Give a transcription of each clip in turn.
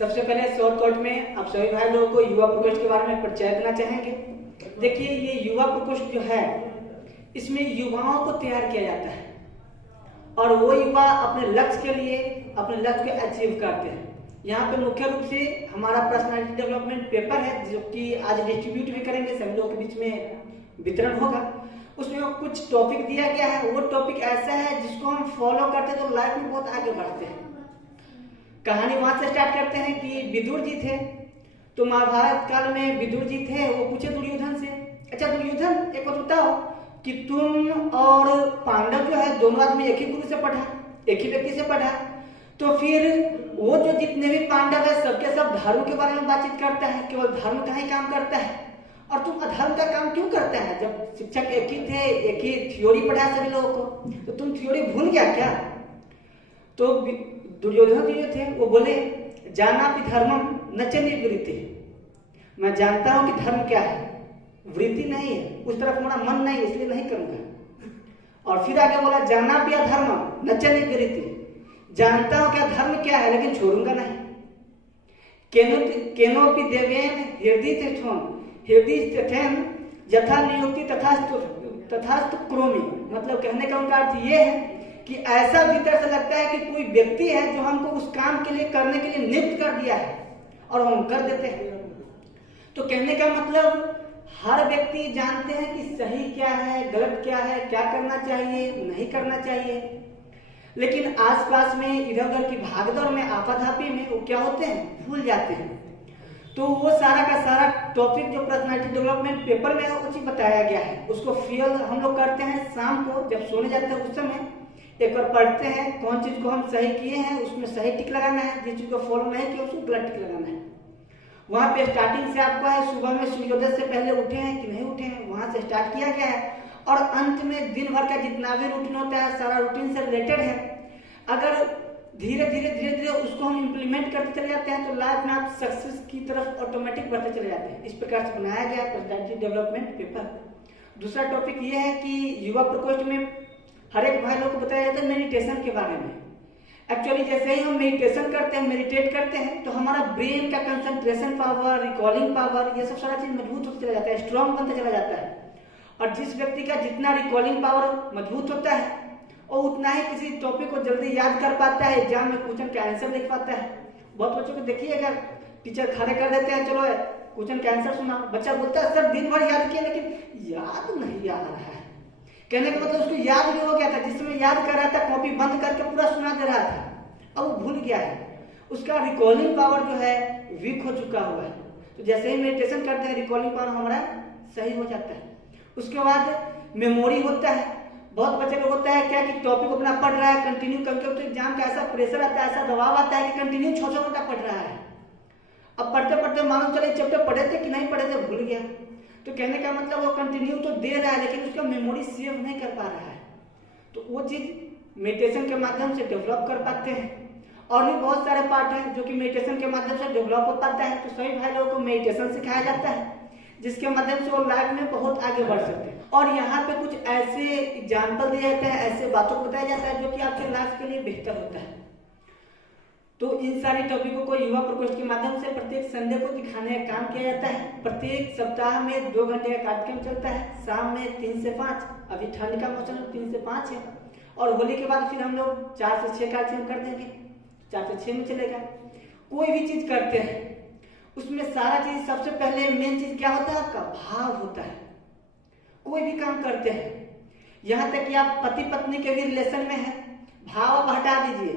सबसे पहले शॉर्टकट में आप सभी भाई लोगों को युवा प्रकोष्ठ के बारे में परिचय देना चाहेंगे। देखिए, ये युवा प्रकोष्ठ जो है इसमें युवाओं को तैयार किया जाता है और वो युवा अपने लक्ष्य के लिए अपने लक्ष्य को अचीव करते हैं। यहाँ पे मुख्य रूप से हमारा पर्सनालिटी डेवलपमेंट पेपर है जो कि आज डिस्ट्रीब्यूट भी करेंगे, सभी लोगों के बीच में वितरण होगा। उसमें कुछ टॉपिक दिया गया है, वो टॉपिक ऐसा है जिसको हम फॉलो करते हैं तो लाइफ में बहुत आगे बढ़ते हैं। कहानी वहां से स्टार्ट करते हैं कि विदुर जी थे, तो महाभारत काल में विदुर जी थे। वो पूछे दुर्योधन से, अच्छा दुर्योधन एक बात बताओ कि तुम और पांडव जो है दोनों आदमी एक ही गुरु से पढ़ा, एक ही व्यक्ति से पढ़ा, तो फिर वो जो जितने भी पांडव है सबके सब धर्म के बारे में बातचीत करता है, केवल धर्म का ही काम करता है, और तुम अधर्म का काम क्यों करता है? जब शिक्षक एक ही थे, एक ही थ्योरी पढ़ाया सभी लोगों को, तो तुम थ्योरी भूल गया क्या? तो दुर्योधन जी जो थे वो बोले, जाना भी धर्मम न च निवृत्ति, मैं जानता हूं कि धर्म क्या है, वृत्ति नहीं है, उस तरफ हमारा मन नहीं, इसलिए नहीं करूंगा। और फिर आगे बोला, जाना भी अधर्मम न च निवृत्ति, जानता हूं क्या धर्म क्या है लेकिन छोड़ूंगा नहीं। केनोपि देवेन हृदय तिष्ठोन हृदय तिष्ठेन यथा नियुक्ति तथास्तु करोमि। मतलब कहने का उनका अर्थ ये है कि ऐसा भीतर से लगता है कि कोई व्यक्ति है जो हमको उस काम के लिए करने के लिए नियुक्त कर दिया है और हम कर देते हैं। तो कहने का मतलब हर व्यक्ति जानते हैं कि सही क्या है, गलत क्या है, क्या करना चाहिए, नहीं करना चाहिए, लेकिन आसपास में इधर उधर की भागदौड़ में, आपाधापी में वो क्या होते हैं, भूल जाते हैं। तो वो सारा का सारा टॉपिक जो पर्सनालिटी डेवलपमेंट पेपर में है वो चीज बताया गया है, उसको फील हम लोग करते हैं शाम को जब सोने जाते हैं उस समय एक बार पढ़ते हैं, कौन चीज को हम सही किए हैं उसमें सही टिक लगाना है, जिस चीज को फॉलो नहीं किया उसको गलत टिक लगाना है। वहां पे स्टार्टिंग से आपको है सुबह में सूर्योदय से पहले उठे हैं कि नहीं उठे हैं, वहां से स्टार्ट किया गया है, और अंत में दिन भर का जितना भी रूटीन होता है सारा रूटीन से रिलेटेड है। अगर धीरे धीरे उसको हम इम्प्लीमेंट करते चले जाते हैं तो लाइफ में आप सक्सेस की तरफ ऑटोमेटिक बढ़ते चले जाते हैं। इस प्रकार से बनाया गया पर्सनालिटी डेवलपमेंट पेपर। दूसरा टॉपिक ये है कि युवा प्रकोष्ठ में हर एक भाई लोग को बताया जाता है मेडिटेशन के बारे में। एक्चुअली जैसे ही हम मेडिटेशन करते हैं, मेडिटेट करते हैं, तो हमारा ब्रेन का कंसंट्रेशन पावर, रिकॉलिंग पावर, ये सब सारा चीज मजबूत होता चला जाता है, स्ट्रॉन्ग बनता चला जाता है। और जिस व्यक्ति का जितना रिकॉलिंग पावर मजबूत होता है और उतना ही किसी टॉपिक को जल्दी याद कर पाता है, एग्जाम में क्वेश्चन का आंसर लिख पाता है। बहुत बच्चों को देखिएगा, टीचर खड़े कर देते हैं, चलो क्वेश्चन का आंसर सुना, बच्चा बोलता है सर दिन भर याद किया लेकिन याद नहीं आ रहा है। कहने का मतलब उसको याद नहीं हो गया था, जिस समय याद कर रहा था कॉपी बंद करके पूरा सुना दे रहा था, अब वो भूल गया है, उसका रिकॉलिंग पावर जो है वीक हो चुका हुआ है। तो जैसे ही मेडिटेशन करते हैं रिकॉलिंग पावर हमारा सही हो जाता है। उसके बाद मेमोरी होता है। बहुत बच्चे लोग होता है क्या कि टॉपिक अपना पढ़ रहा है कंटिन्यू करके, तो एग्जाम का ऐसा प्रेशर आता है, ऐसा दबाव आता है कि कंटिन्यू 6 घंटा पढ़ रहा है। अब पढ़ते पढ़ते मालूम चले चैप्टर पढ़े थे कि नहीं पढ़े थे, भूल गया। तो कहने का मतलब वो कंटिन्यू तो दे रहा है लेकिन उसका मेमोरी सेव नहीं कर पा रहा है। तो वो चीज मेडिटेशन के माध्यम से डेवलप कर पाते हैं। और भी बहुत सारे पार्ट हैं जो कि मेडिटेशन के माध्यम से डेवलप हो पाता है। तो सभी भाई लोगों को मेडिटेशन सिखाया जाता है जिसके माध्यम से वो लाइफ में बहुत आगे बढ़ सकते हैं। और यहाँ पे कुछ ऐसे एग्जाम्पल दिए जाते हैं, ऐसे बातों को बताया जाता है जो कि आपके लाइफ के लिए बेहतर होता है। तो इन सारी टॉपिकों को युवा प्रकोष्ठ के माध्यम से प्रत्येक संडे को दिखाने का काम किया जाता है। प्रत्येक सप्ताह में 2 घंटे का कार्यक्रम चलता है, शाम में 3 से 5, अभी ठंड का मौसम 3 से 5 है, और होली के बाद फिर हम लोग 4 से 6 कार्यक्रम कर देंगे, 4 से 6 में चलेगा। कोई भी चीज करते हैं उसमें सारा चीज सबसे पहले मेन चीज क्या होता है, आपका भाव होता है। कोई भी काम करते हैं, यहाँ तक कि आप पति पत्नी के भी रिलेशन में है, भाव आप हटा दीजिए,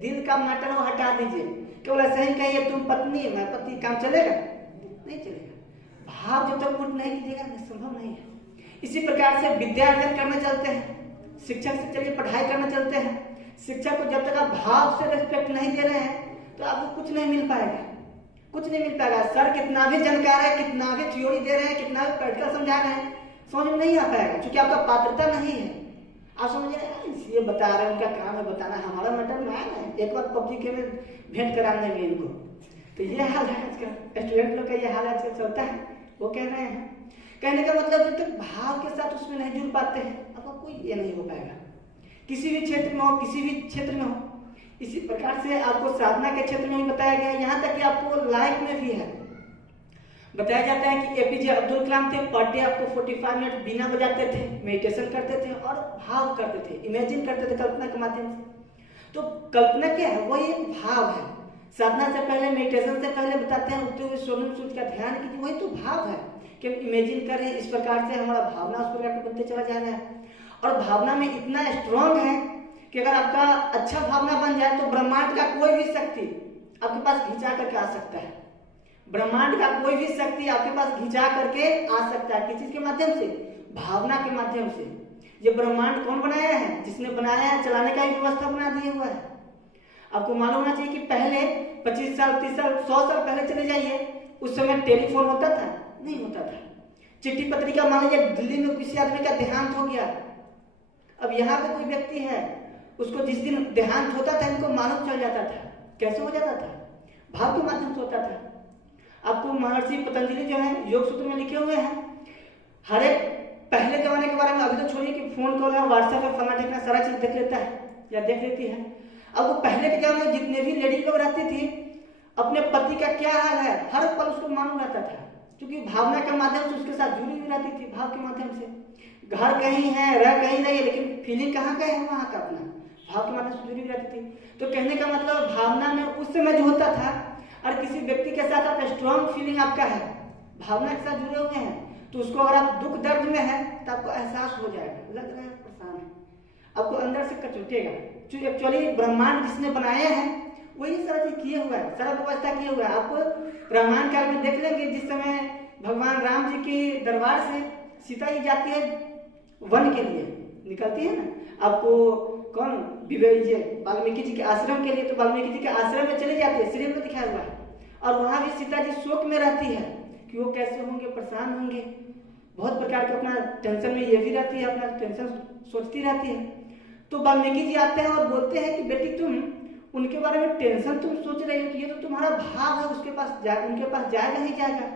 दिल का मैटर वो हटा दीजिए, केवल ऐसे ही कहिए तुम पत्नी मैं पति, काम चलेगा? नहीं चलेगा। भाव जब तक पूर्ण नहीं कीजिएगा संभव नहीं है। इसी प्रकार से विद्या अर्जन करने चलते हैं, शिक्षक से चलिए पढ़ाई करने चलते हैं, शिक्षक को जब तक आप भाव से रिस्पेक्ट नहीं दे रहे हैं तो आपको कुछ नहीं मिल पाएगा, कुछ नहीं मिल पाएगा। सर कितना भी जानकार है, कितना भी थ्योरी दे रहे हैं, कितना भी प्रैक्टिकल समझा रहे हैं, समझ में नहीं आ पाएगा क्योंकि आपका पात्रता नहीं है। आप समझिए ये बता रहे हैं, उनका काम है बताना, हमारा मैटर में आया ना, एक बार पब्लिक में भेंट करा देंगे इनको। तो ये हाल है आजकल स्टूडेंट लोग का, ये हाल आजकल चलता है। वो कह रहे हैं, कहने का मतलब जब तक भाव के साथ उसमें नहीं जुड़ पाते हैं आपका कोई ये नहीं हो पाएगा। किसी भी क्षेत्र में हो, किसी भी क्षेत्र में हो, इसी प्रकार से आपको साधना के क्षेत्र में भी बताया गया है, यहाँ तक कि आपको लाइफ में भी है। बताया जाता है कि एपीजे अब्दुल कलाम थे, पर डे आपको 45 मिनट बीना बजाते थे, मेडिटेशन करते थे और भाव करते थे, इमेजिन करते थे कल्पना के माध्यम से। तो कल्पना क्या है? वही एक भाव है। साधना से पहले, मेडिटेशन से पहले बताते हैं उगते हुए सूरज का ध्यान कीजिए, वही तो भाव है कि हम इमेजिन करें, इस प्रकार से हमारा भावना उस प्रकार के बनते चला जा रहा है। और भावना में इतना स्ट्रांग है कि अगर आपका अच्छा भावना बन जाए तो ब्रह्मांड का कोई भी शक्ति आपके पास खिंचा करके आ सकता है। ब्रह्मांड का कोई भी शक्ति आपके पास खिंचा करके आ सकता है। किस चीज के माध्यम से? भावना के माध्यम से। ये ब्रह्मांड कौन बनाया है? जिसने बनाया है, चलाने का भी व्यवस्था बना दिया हुआ है। आपको मालूम होना चाहिए कि पहले 25 साल, 30 साल, 100 साल पहले चले जाइए, उस समय टेलीफोन होता था? नहीं होता था। चिट्ठी पत्रिका, मान लीजिए दिल्ली में किसी आदमी का देहांत हो गया, अब यहाँ पे कोई व्यक्ति है, उसको जिस दिन देहांत होता था इनको मालूम चल जाता था। कैसे हो जाता था? भाव के माध्यम से होता था। आपको महर्षि पतंजलि जो है योग सूत्र में लिखे हुए हैं, हर एक पहले जमाने के बारे में अभी तो छोड़िए कि फोन कॉल है, व्हाट्सएप है, फलाना ठिकाना सारा चीज देख लेता है या देख लेती है। अब वो पहले के जमाने में जितने भी लेडी लोग रहती थी, अपने पति का क्या हाल है हर पल उसको मालूम रहता था, क्योंकि भावना के माध्यम से उसके साथ जुड़ी हुई रहती थी, भाव के माध्यम से। घर कहीं है, रह कहीं नहीं है, लेकिन फीलिंग कहाँ का है? वहां का अपना भाव के माध्यम से जुड़ी हुई रहती थी। तो कहने का मतलब भावना में उस समय जो होता था, और किसी व्यक्ति के साथ आपका स्ट्रॉन्ग फीलिंग आपका है, भावना के साथ जुड़े हुए हैं, तो उसको अगर आप दुख दर्द में है तो आपको एहसास हो जाएगा, लग रहा है परेशान है, आपको अंदर से कचोटेगा। एक्चुअली ब्रह्मांड जिसने बनाया है वही सारा चीज किए हुआ है, सारा व्यवस्था किए हुआ है। आप रामायण काल में देख लेंगे, जिस समय भगवान राम जी के दरबार से सीता जी जाती है वन के लिए, निकलती है ना, आपको कौन वाल्मीकि जी के आश्रम के लिए, तो वाल्मीकि जी के आश्रम में चले जाते हैं, सीरियल में दिखाया हुआ है। और वहां भी सीता जी शोक में रहती है कि वो कैसे होंगे, परेशान होंगे, बहुत प्रकार के अपना टेंशन में ये भी रहती है, अपना टेंशन सोचती रहती है। तो वाल्मीकि जी आते हैं और बोलते हैं कि बेटी तुम उनके बारे में टेंशन तुम सोच रही हो कि ये तो तुम्हारा भाव है, उसके पास उनके पास जाएगा ही जाएगा,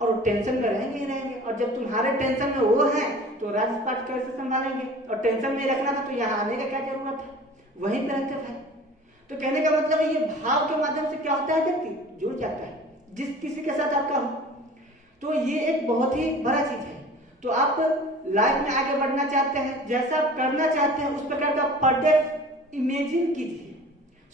और वो टेंशन में रहेंगे ही रहेंगे। और जब तुम्हारे टेंशन में वो है तो राजपाट कैसे संभालेंगे, और टेंशन में रखना था तो यहाँ आने का क्या जरूरत है, वहीं पे रहते भाई। तो कहने का मतलब ये भाव के माध्यम से क्या होता है, व्यक्ति जुड़ जाता है जिस किसी के साथ आपका हो। तो ये एक बहुत ही बड़ा चीज है। तो आप लाइफ में आगे बढ़ना चाहते हैं, जैसा आप करना चाहते हैं उस प्रकार का पर डे इमेजिन कीजिए।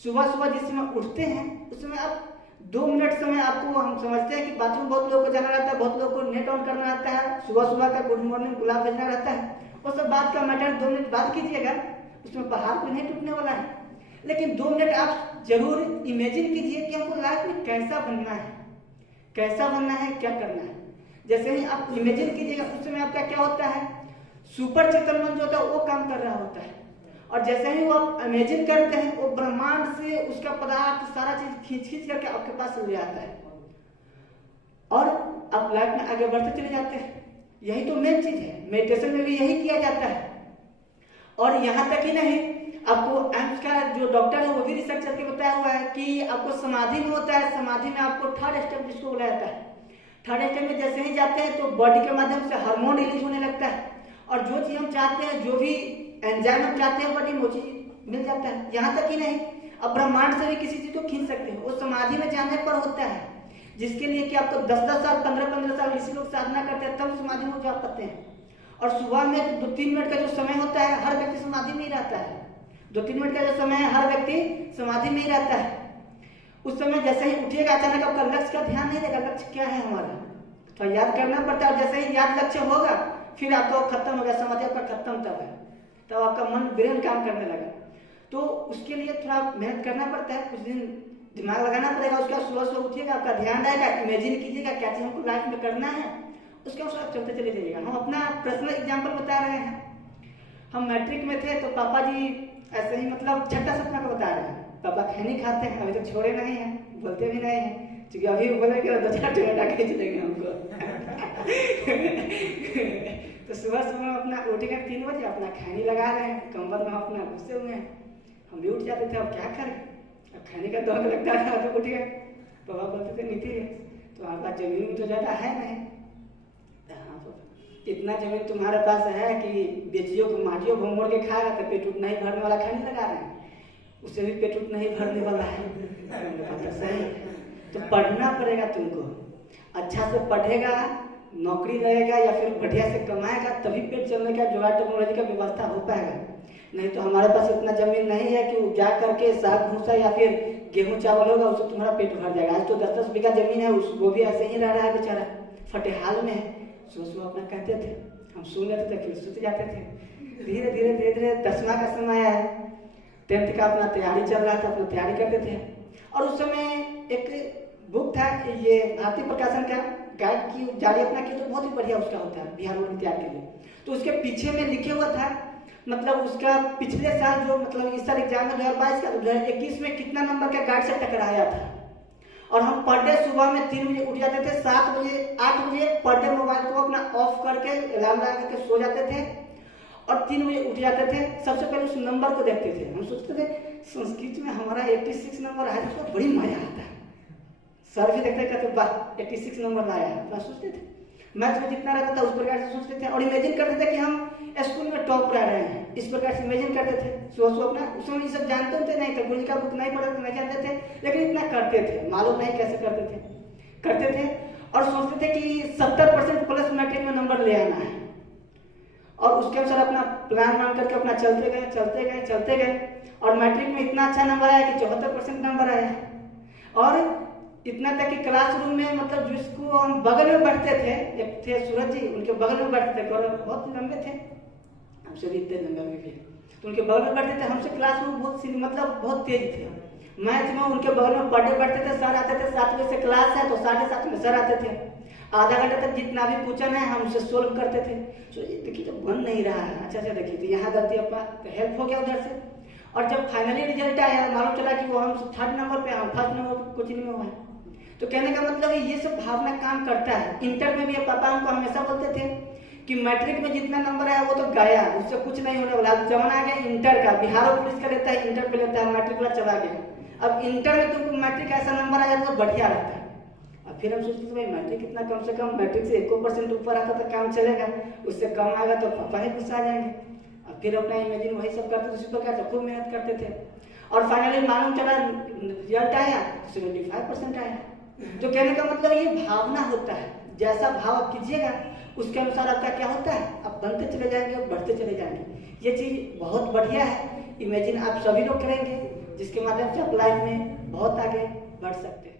सुबह सुबह जिस समय उठते हैं उस समय आप 2 मिनट समय, आपको हम समझते हैं कि बाथरूम बहुत लोगों को जाना रहता है, बहुत लोगों को नेट ऑन करना रहता है, सुबह सुबह का गुड मॉर्निंग गुलाब भेजना रहता है, वो सब बात का मैटर 2 मिनट बाद कीजिएगा, उसमें पहाड़ को नहीं टूटने वाला है। लेकिन 2 मिनट आप जरूर इमेजिन कीजिए कि हमको लाइफ में कैसा बनना है, कैसा बनना है, क्या करना है। जैसे ही आप इमेजिन कीजिएगा उस समय आपका क्या होता है, सुपर चेतन मन जो होता है वो काम कर रहा होता है। और जैसे ही वो आप इमेजिन करते हैं, वो ब्रह्मांड से उसका पदार्थ सारा चीज खींच खींच करके आपके पास ले आता है, और आप लाइफ में आगे बढ़ते चले जाते हैं। यही तो मेन चीज है, मेडिटेशन में भी यही किया जाता है। और यहाँ तक ही नहीं, आपको एम्स का जो डॉक्टर है वो भी रिसर्च करके बताया हुआ है कि आपको समाधि में होता है, समाधि में आपको 3rd स्टेप जिसको बोला जाता है, 3rd स्टेप में जैसे ही जाते हैं तो बॉडी के माध्यम से हार्मोन रिलीज होने लगता है, और जो चीज हम चाहते हैं, जो भी एंजाइम हम चाहते हैं बॉडी में, वो चीज मिल जाता है। यहाँ तक ही नहीं, अब ब्रह्मांड से भी किसी चीज को खींच सकते हैं, वो समाधि में जाने पर होता है, जिसके लिए कि आपको 10-10 साल, 15-15 साल इसी लोग साधना करते हैं तब समाधि में जा पाते हैं। और सुबह में 2-3 मिनट का जो समय होता है, हर व्यक्ति समाधि में ही रहता है। 2-3 मिनट का जो समय है, हर व्यक्ति समाधि में ही रहता है। उस समय जैसे ही उठिएगा, अचानक आपका लक्ष्य का ध्यान नहीं रहेगा, लक्ष्य क्या है हमारा, तो याद करना पड़ता है। जैसे ही याद लक्ष्य होगा, फिर आपका खत्म हो गया, समाधि आपका खत्म तब है, तब आपका मन ब्रेन काम करने लगा। तो उसके लिए थोड़ा मेहनत करना पड़ता है, कुछ दिन दिमाग लगाना पड़ेगा। उसके बाद सुबह सुबह उठिएगा, आपका ध्यान रहेगा, इमेजिन कीजिएगा क्या चीज हमको लाइफ में करना है, उसके अनुसार चलते चले जाइएगा। हम अपना पर्सनल एग्जाम्पल बता रहे हैं। हम मैट्रिक में थे तो पापा जी ऐसे ही मतलब छठा सपना को बता रहे हैं, पापा खैनी खाते हैं, अभी तो छोड़े नहीं है, बोलते भी नहीं है, क्योंकि अभी बोलेंगे 2-4 टमाटा खींच देंगे हमको। तो सुबह सुबह अपना उठेंगे 3 बजे, अपना खैनी लगा रहे हैं, कंबल में अपना घुसे हुए हैं। हम भी उठ जाते थे, अब क्या करें, अब खैनी का दौर लगता था तो उठ गए। पापा बोलते थे नीति तो आपका जमीन में तो ज़्यादा है नहीं, इतना जमीन तुम्हारे पास है कि बेचियो को माटियों घूम मोड़ के खाएगा तो पेट उठना ही भरने वाला खैनी लगा रहे हैं। उससे भी पेट उतना ही भरने वाला है। मैंने कहा सही, तो पढ़ना पड़ेगा तुमको, अच्छा से पढ़ेगा, नौकरी लगेगा या फिर बढ़िया से कमाएगा, तभी पेट चलने का जुगाड़ टेक्नोलॉजी का व्यवस्था हो पाएगा। नहीं तो हमारे पास इतना जमीन नहीं है कि जा करके साग भूसा या फिर गेहूं चावल होगा उससे तुम्हारा पेट भर जाएगा। आज तो 10-10 बीघा जमीन है, वो भी ऐसे ही रह रहा है बेचारा, फटेहाल में है। सुबह अपना कहते थे, हम सुन लेते थे फिर सोच जाते थे। धीरे धीरे 10वां का समय आया, 10th का अपना तैयारी चल रहा था, अपना तैयारी करते थे। और उस समय एक बुक था, ये भारतीय प्रकाशन का गाइड की जारी अपना की, तो बहुत ही बढ़िया उसका होता है बिहार बोर्ड तैयार के लिए। तो उसके पीछे में लिखे हुआ था, मतलब उसका पिछले साल जो, मतलब इस साल एग्जाम में 2022 का 2021 में कितना नंबर का गाइड से टकराया था। और हम पर डे सुबह में 3 बजे उठ जाते थे, 7 बजे 8 बजे पर डे मोबाइल को अपना ऑफ करके अलार्म लगा करके सो जाते थे और 3 बजे उठ जाते थे। सबसे पहले उस नंबर को देखते थे। हम सोचते थे संस्कृत में हमारा 86 नंबर आया तो बड़ी मजा आता है। सर भी देखते कहते वाह 86 नंबर लाया है, तो सोचते थे। मैथ में जितना रहता था उस प्रकार से सोचते थे और इमेजिन करते थे कि हम स्कूल में टॉप रह रहे हैं, इस प्रकार से इमेजिन करते थे। सुबह अपना उस समय ये सब जानते थे नहीं थे, गुरु जी का बुक नहीं पढ़ते नहीं जानते थे, लेकिन इतना करते थे, मालूम नहीं कैसे करते थे और सोचते थे कि 70% प्लस मैट्रिक में नंबर ले आना है। और उसके अनुसार अपना प्लान मान करके अपना चलते गए और मैट्रिक में इतना अच्छा नंबर आया कि 74% नंबर आया। और इतना तक कि क्लासरूम में, मतलब जिसको हम बगल में बैठते थे, एक थे सूरज जी, उनके बगल में बैठते थे, बहुत लंबे थे, हमसे भी इतने लंबे भी, तो उनके बगल में बैठते थे। हमसे क्लास में बहुत तेज थे। मैथ में उनके बगल में पढ़ने बैठते थे, सर आते थे 7 बजे से क्लास है तो 7:30 में सर आते थे। आधा घंटे तक जितना भी क्वेश्चन है हम उसे सोल्व करते थे। देखिए जब बन नहीं रहा है, अच्छा देखिए तो यहाँ गलती अपना हेल्प हो गया उधर से। और जब फाइनली रिजल्ट आया, मालूम चला कि वो हम 3rd नंबर पे, हम 1st नंबर कोचिंग में हुआ है। तो कहने का मतलब है ये सब भावना काम करता है। इंटर में भी पापा हमको हमेशा बोलते थे कि मैट्रिक में जितना नंबर आया वो तो गया, उससे कुछ नहीं होने वाला। अब जमाना आ गया इंटर का, बिहार पुलिस का लेता है, इंटर पे लेता है, मैट्रिक वाला चला गया। अब इंटर में तुमको मैट्रिक ऐसा नंबर आ जाता तो बढ़िया रहता है। अब फिर हम सोचते थे भाई मैट्रिक कितना, कम से कम मैट्रिक से 1% ऊपर आता तो काम चलेगा, उससे कम आएगा तो पापा ही गुस्सा आ जाएंगे। अब फिर अपना इमेजिन वही सब करते थे, उसी प्रकार से खूब मेहनत करते थे। और फाइनली मालूम चला रिजल्ट आया 75% आया। तो कहने का मतलब ये भावना होता है, जैसा भाव आप कीजिएगा उसके अनुसार आपका क्या होता है, आप बनते चले जाएंगे और बढ़ते चले जाएंगे। ये चीज बहुत बढ़िया है, इमेजिन आप सभी लोग करेंगे, जिसके माध्यम से आप लाइफ में बहुत आगे बढ़ सकते हैं।